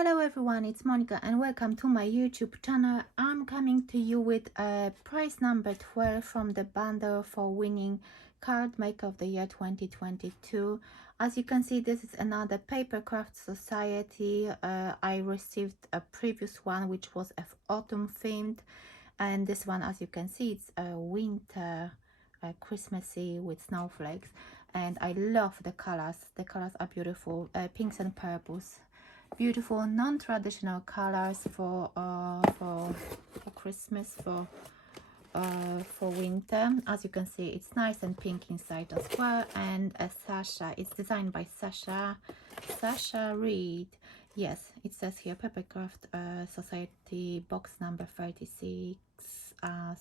Hello everyone, it's Monica and welcome to my YouTube channel. I'm coming to you with prize number 12 from the bundle for winning Card Maker of the Year 2022. As you can see, this is another Paper Craft Society. I received a previous one which was autumn themed, and this one, as you can see, it's a winter Christmassy with snowflakes, and I love the colors. The colors are beautiful, pinks and purples. Beautiful non-traditional colors for Christmas, for winter. As you can see, it's nice and pink inside as well. And Sasha, it's designed by Sasha Reed. Yes, it says here Papercraft Society box number 36,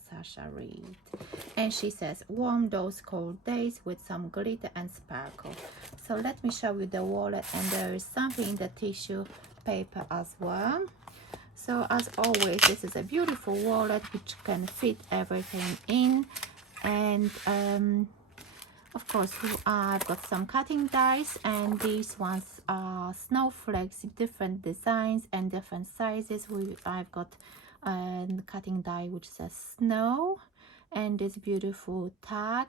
Sasha Reed. And she says, warm those cold days with some glitter and sparkle. So let me show you the wallet, and there is something in the tissue paper as well. So as always, this is a beautiful wallet which can fit everything in. And of course, I've got some cutting dies, and these ones are snowflakes, different designs and different sizes. I've got cutting die which says snow, and this beautiful tag.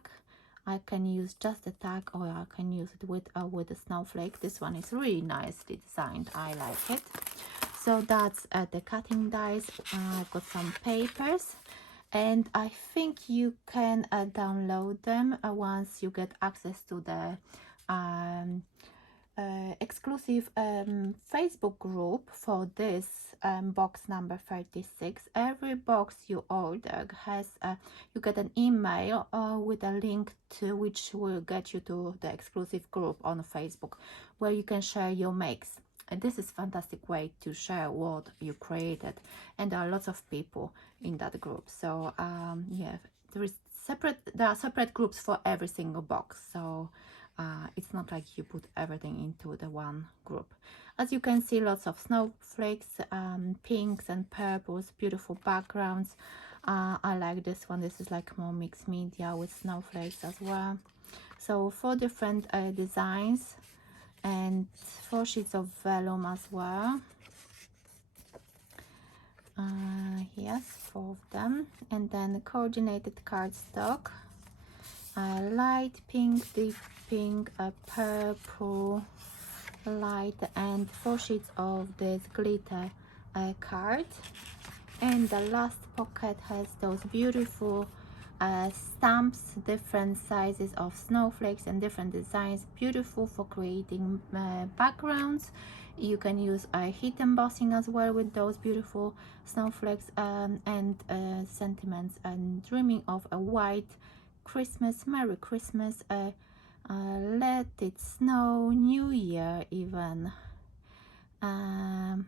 I can use just the tag, or I can use it with a snowflake. This one is really nicely designed. I like it. So that's the cutting dies. I've got some papers, and I think you can download them once you get access to the exclusive Facebook group for this box number 36. Every box you order has you get an email with a link to which will get you to the exclusive group on Facebook, where you can share your makes. And this is a fantastic way to share what you created, and there are lots of people in that group. So yeah, there are separate groups for every single box. So it's not like you put everything into the one group. As you can see, lots of snowflakes, pinks and purples, beautiful backgrounds. I like this one. This is like more mixed media with snowflakes as well. So 4 different designs and 4 sheets of vellum as well. Yes, 4 of them. And then coordinated cardstock. Light pink, deep pink, purple, light, and 4 sheets of this glitter card. And the last pocket has those beautiful stamps, different sizes of snowflakes and different designs. Beautiful for creating backgrounds. You can use heat embossing as well with those beautiful snowflakes and sentiments, and dreaming of a white Christmas, Merry Christmas, let it snow, New Year even. And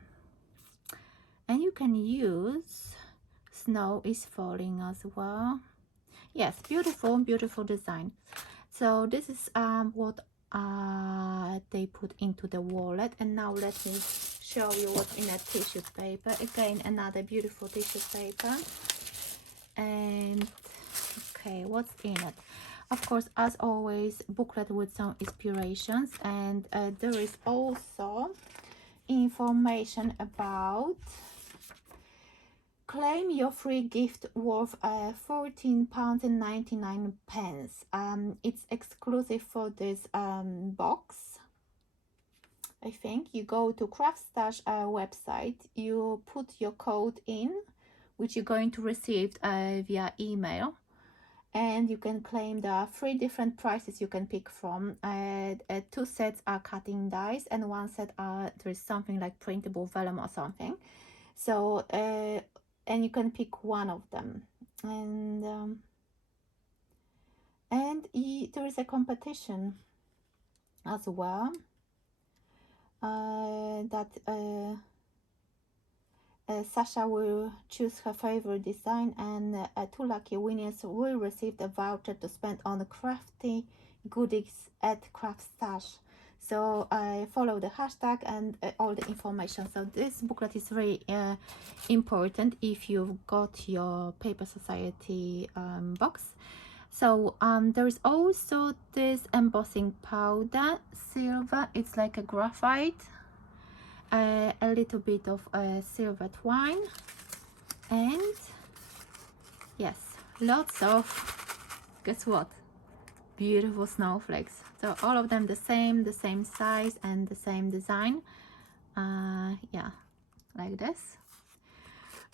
you can use snow is falling as well. Yes, beautiful, beautiful design. So this is what they put into the wallet. And now let me show you what's in a tissue paper. Again, another beautiful tissue paper. And okay, what's in it? Of course, as always, booklet with some inspirations, and there is also information about claim your free gift worth £14.99. It's exclusive for this box. I think you go to Craftstash website, you put your code in, which you're going to receive via email, and you can claim. There are 3 different prices you can pick from. 2 sets are cutting dies, and 1 set there is something like printable vellum or something. So and you can pick one of them, and there is a competition as well that Sasha will choose her favorite design, and 2 lucky winners will receive the voucher to spend on crafty goodies at Craftstash. So follow the hashtag and all the information. So this booklet is very important if you've got your Paper Society box. So there is also this embossing powder, silver. It's like a graphite. a little bit of silver twine, and yes, lots of, guess what, beautiful snowflakes. So all of them the same size and the same design. Yeah, like this.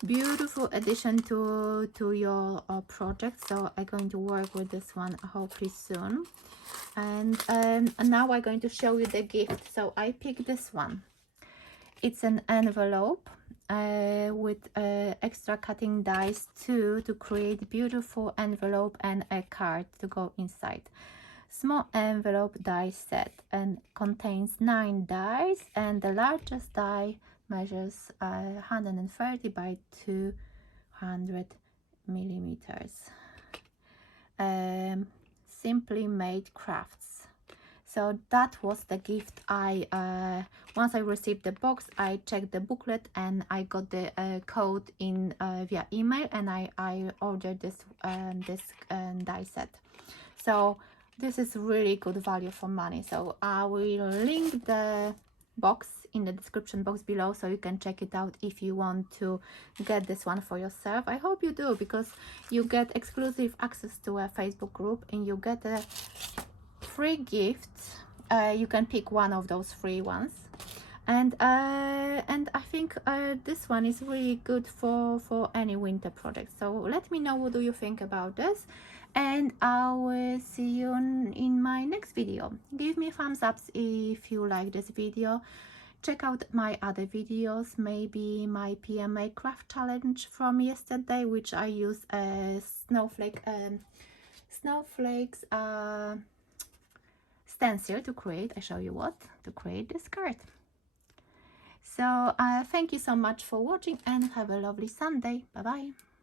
Beautiful addition to your project. So I'm going to work with this one hopefully soon. And now I'm going to show you the gift. So I picked this one. It's an envelope with extra cutting dies too, to create beautiful envelope and a card to go inside. Small envelope die set and contains 9 dies, and the largest die measures 130 by 200 millimeters. Simply Made Crafts. So that was the gift. I once I received the box, I checked the booklet and I got the code in via email, and I ordered this die set. So this is really good value for money. So I will link the box in the description box below, so you can check it out if you want to get this one for yourself. I hope you do, because you get exclusive access to a Facebook group and you get a free gift. You can pick one of those free ones, and I think this one is really good for any winter project. So let me know, what do you think about this, and I will see you in my next video. Give me thumbs up if you like this video. Check out my other videos, maybe my PMA craft challenge from yesterday, which I used a snowflakes stencil to create. I show you what to create this card. So thank you so much for watching, and have a lovely Sunday. Bye bye.